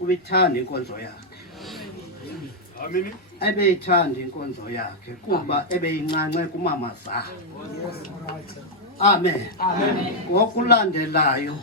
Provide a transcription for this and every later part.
ubithanda inkonzo yakhe. Amen. Ebeyithanda inkonzo yakhe kuba ebeyinqanqe kumama zakhe. Amen. Ngokulandelayo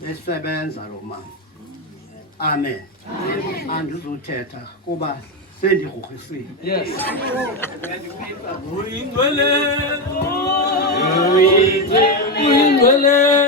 besebenza lo mama. Amen. Andizuthetha kuba sendigrugisile. Yes. Uyingcwele. Uyingcwele.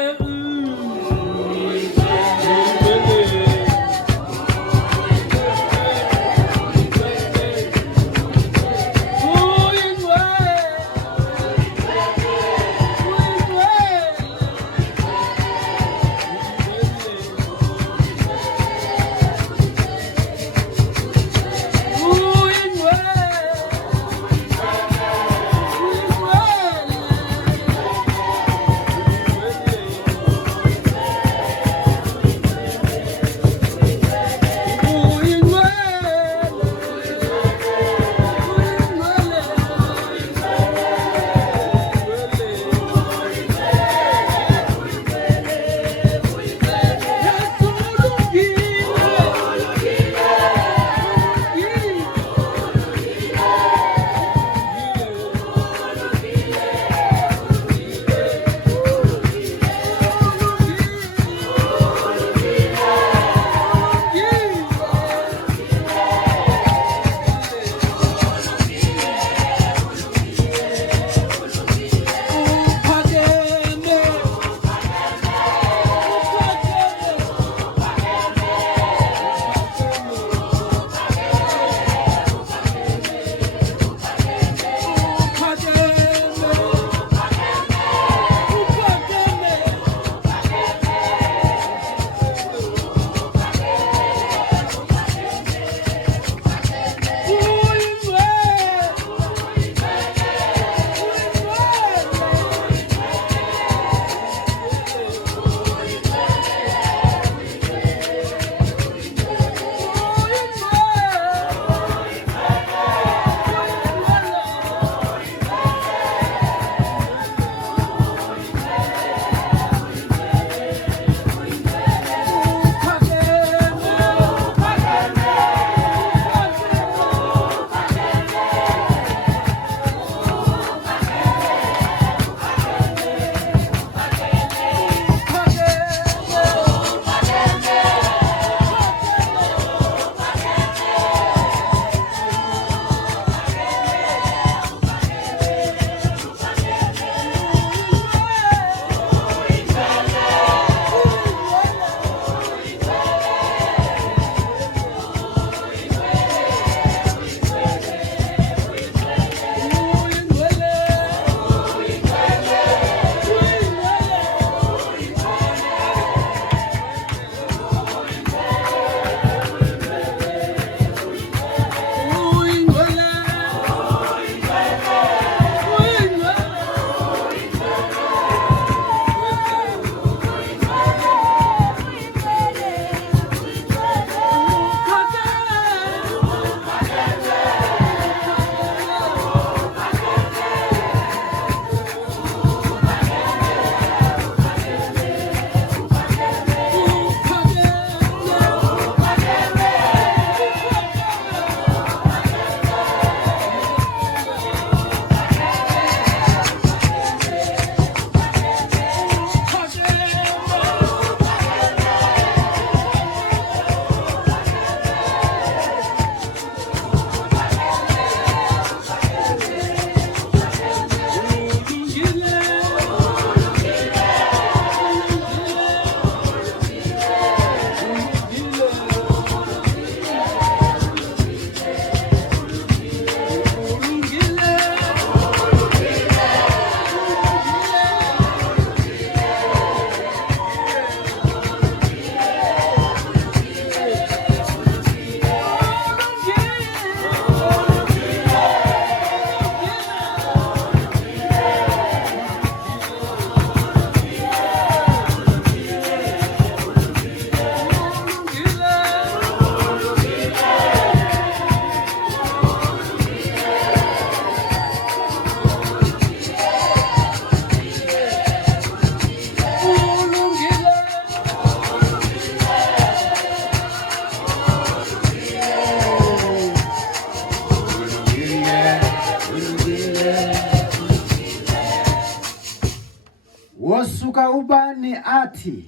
ubani athi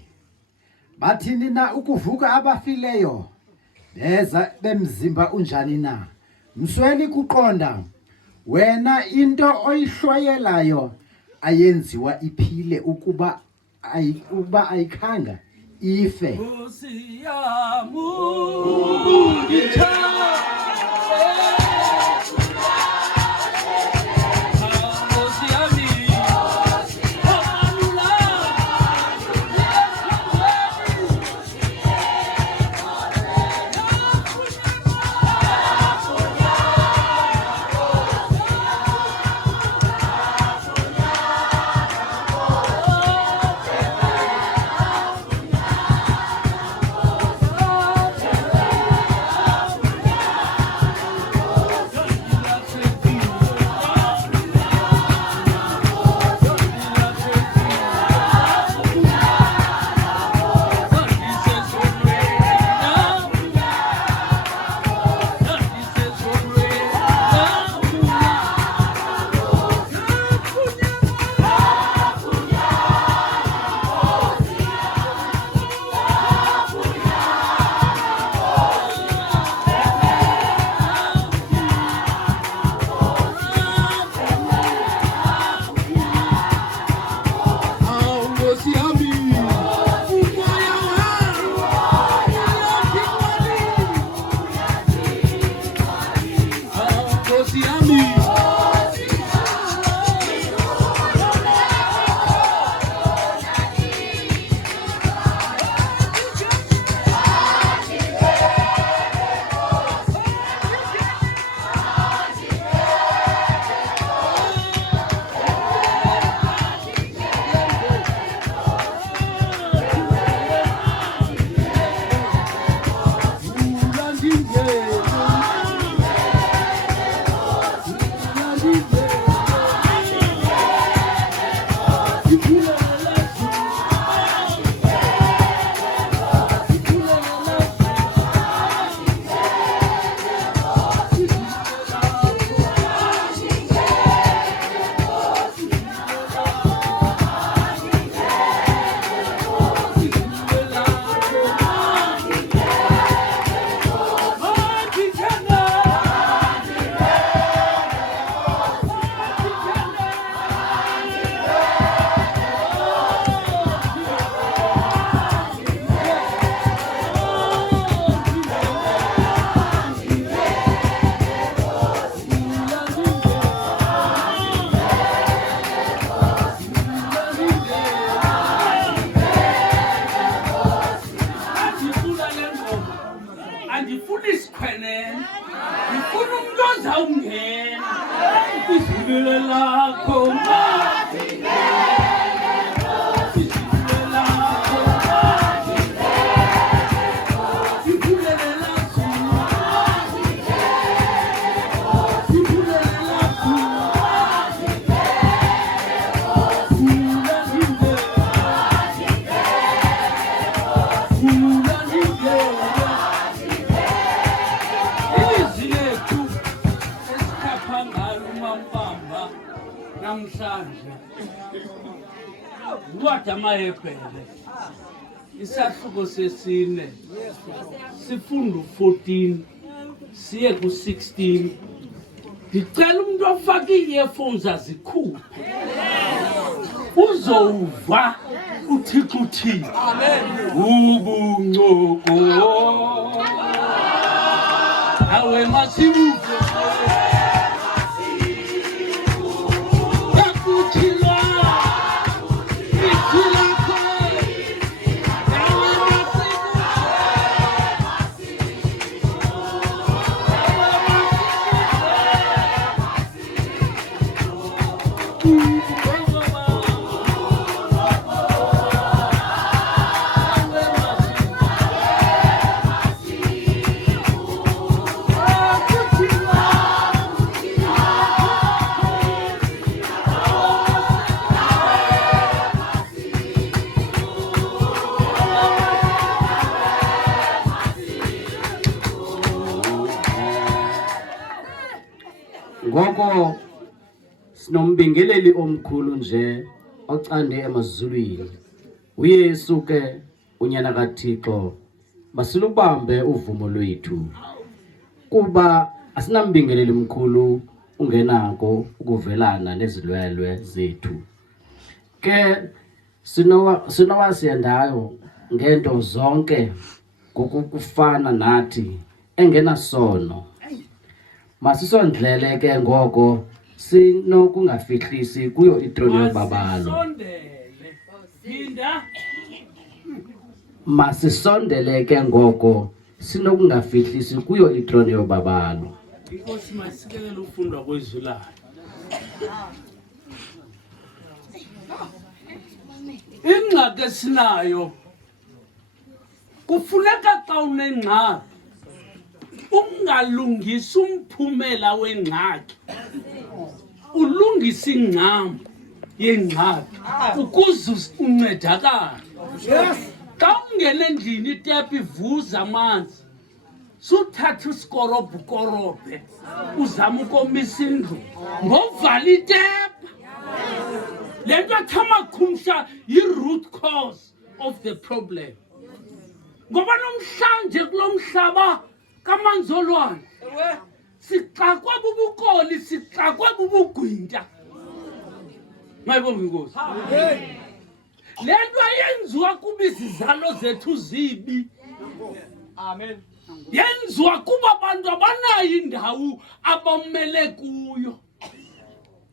bathini na ukuvuka abafileyo beza bemzimba unjani na msweli kuqonda wena into oyihlwayelayo ayenziwa iphile ukuba ayikhanga ife namhlanje Wadamaepele isahluko sesine sifunda 14 siye ku16 ngicela umuntu ofaka iearphones azikhuphe uzowuva uThixo uthini amen ubuncoko awe masibuke Ngoko sinombingeleli omkhulu nje ocande emazulwini uYesu ke unyana kaThixo masilubambe uvumo lwethu kuba asinambingeleli mkhulu ungenako ukuvelana nezilwelwe zethu ke sinowasiyendayo ngento zonke ngokufana nathi engenasono masisondlele ke ngoko sinokungafihlisi kuyo itroni yobabalo masisondele ke ngoko sinokungafihlisi kuyo itroni yobabalo inkosi masikelele ufundwa kwezulayo ingxaki esinayo kufuneka xa unengxaki ungalungisi umphumela wengxaki ulungisa ingcambu yengxaki ukuze uncedakala xa ungena endlini itepu ivuza amanzi suthatha usikorobhukorobhe uzama ukomisa indlu ngovala itepu le nto athi amakhumsha yi-root cause of the problem ngoba namhlanje kulo mhlaba kamanzolwane sixakwe bubukoli sixakwe bubugwinta mayibonga inkosi le nto yenziwa kuba izizalo zethu zibi amen yenziwa kuba abantu abanayo indawo abamele kuyo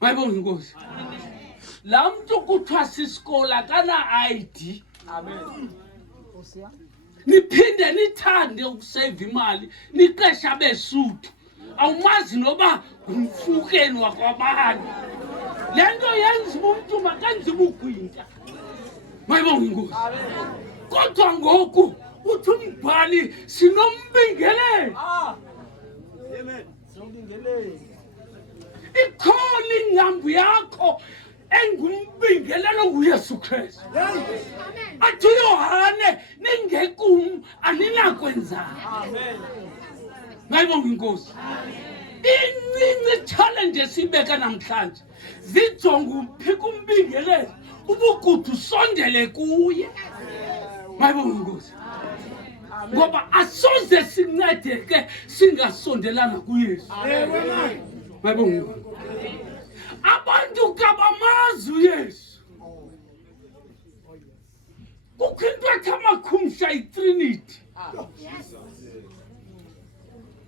mayibonga inkosi la mntu kuthiwa sisikolo kana-ID amen niphinde nithande ukuseva imali niqesha besuthu awumazi noba ngumfukeni wakwabani le nto yenza uba umntu makenze ubugwinta mayibonga inkosi kodwa ngoku uthi umbhali sinombingeleli ikhona ingcambu yakho engumbingelelo nguYesu Kristu athi uYohane ningekum aninakwenzani mayibonga inkosi incinci challenge esibeka namhlanje zijonga uphika umbingelelo ubugudu usondele kuye mayibonga inkosi ngoba asoze sincedeke singasondelana kuYesu mayibonga inkosi abantu kabamazi uYesu kukho into ethi amakhumsha iTrinity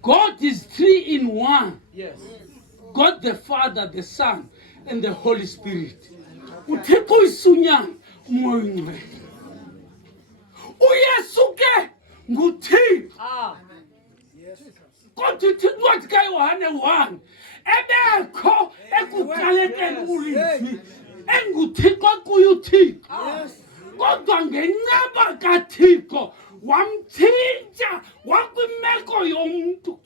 God is 3 in 1 yes God the Father the Son and the Holy Spirit uThixo uyisunyana umoya oyingcwele uYesu ke nguThixo kodwa uThixo wathi kaYohane 1 ebekho ekuqalekeni ulizwi enguThixo kuye uThixo kodwa ngenceba kaThixo wamthintsha wakwimeko yomntu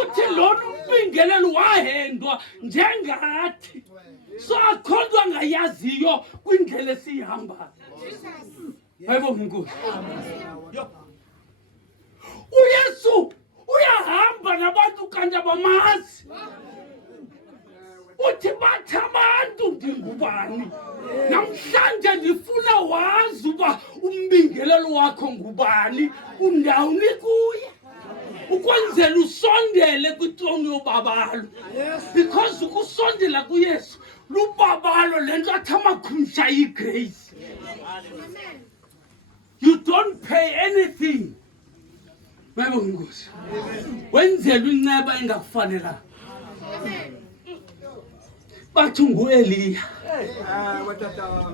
uthi lona umbingelelo wahendwa njengathi so akhontwa ngayaziyo kwindlela esiyihambayo mayibonga inkosi uYesu uyahamba nabantu kanti abamazi uthi bathi abantu ndingubani namhlanje ndifuna wazi uba umbingelelo wakho ngubani undawuni kuye ukwenzela usondele kwitroni yobabalo because ukusondela kuYesu lubabalo le nto athi amakhumsha yigrace you don't pay anything mayibonga inkosi wenzela inceba engakufanelanga bathi nguEliya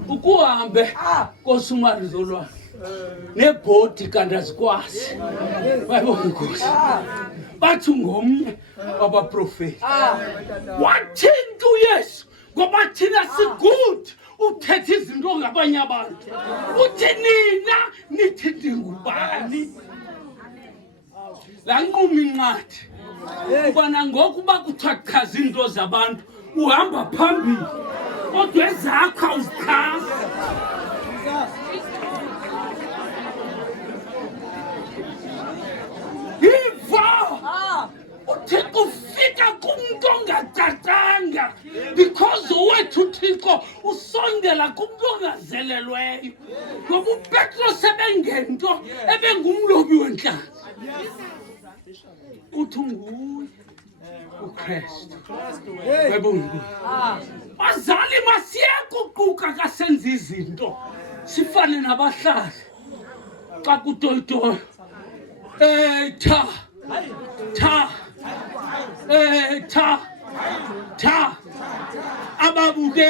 ukuhambe kosumari zolwana nebhodi kanti azikwazi mayibonga inkosi bathi ngomnye wabaprofeti wathinta uYesu ngoba thina sigud uthetha izinto ngabanye abantu uthi nina nithi ndingubani la nquma inqathi kuba nangokuba kuthiwa chaza izinto zabantu uhamba phambili kodwa ezakho awuzichazi iva uthi kufika kumntu ongacacanga because owethu uThixo usondela kumuntu ongazelelweyo. Ngoba uPetros ebengento ebengumlobi wenhlanzi. Uthi nguye uKristu. Webonke. Bazali masiyekuquka kasenza izinto sifane nabahlali. Xa kutoyitoyo. Ta ababuke